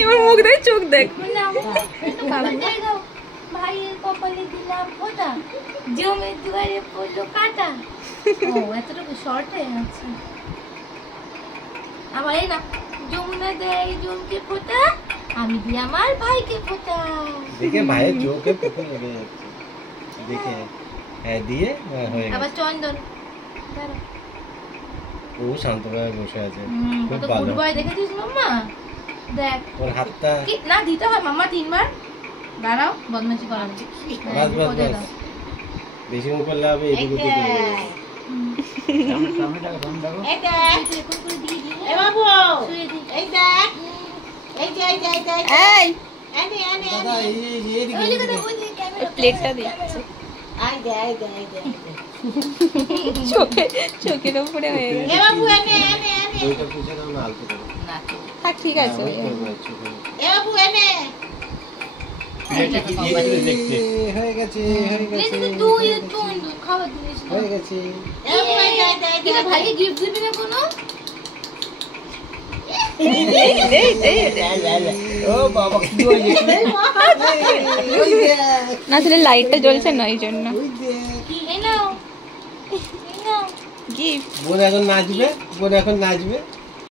এবার মুখ দেখ, চোখ দেখ। ভাইয়ের কপালে দিলাম ফোঁটা, জমের দুয়ারে পড়লো কাটা। ও এতটুকু শর্ট হয়ে আছে। আবার এই না, যমুনা দেয় জমকে ফোঁটা, আমি দিই আমার ভাইকে ফোঁটা। দেখে ভাইয়ের চোখে পুকুর লেগে যাচ্ছে দেখে। হ্যাঁ দিয়ে হয়ে গেছে। আবার চন্দন ও শান্তভাবে বসে আছে, খুব কত ভালো। গুড বয় দেখেছিস মাম্মা? দেখ ওর হাতটা কি না দিতে হয় মাম্মা 3 বার। দাঁড়াও, বদমাশি করা না। বাস বাস বাস, বেশি মুখ করলে হবে এদিকে ওদিকে চলে যাবে। এ বাবু এই দেখ, এই যে এই যে এই যে এই আনি আনি দাদা এইদিকে ওই দিকে ওই দিকে ক্যামেরা প্লেটটা দিচ্ছে আই দে আই দে আই দে। চোখের উপরে হয়ে গেছে। এ বাবু এনে এনে এনে ওইটা পুষে দাও না, আলতো করো। না থাক, ঠিক আছে। হ্যাঁ, ওই তো, চোখে। এ বাবু এনে এটা কি দিয়ে দেখতে হয়ে গেছে, হয়ে প্লিজ গেছে, তুই তুই খাবার দিস না। হয়ে গেছে। এ বাবু এই দে দে দে ভাইকে গিফট দিবি না কোনো? ও বাবা কি হয়েছে? না, আসলে লাইটটা জ্বলছে না, এই জন্য। এই নাও এই নাও গিফট। বোন এখন নাচবে, বোন এখন নাচবে।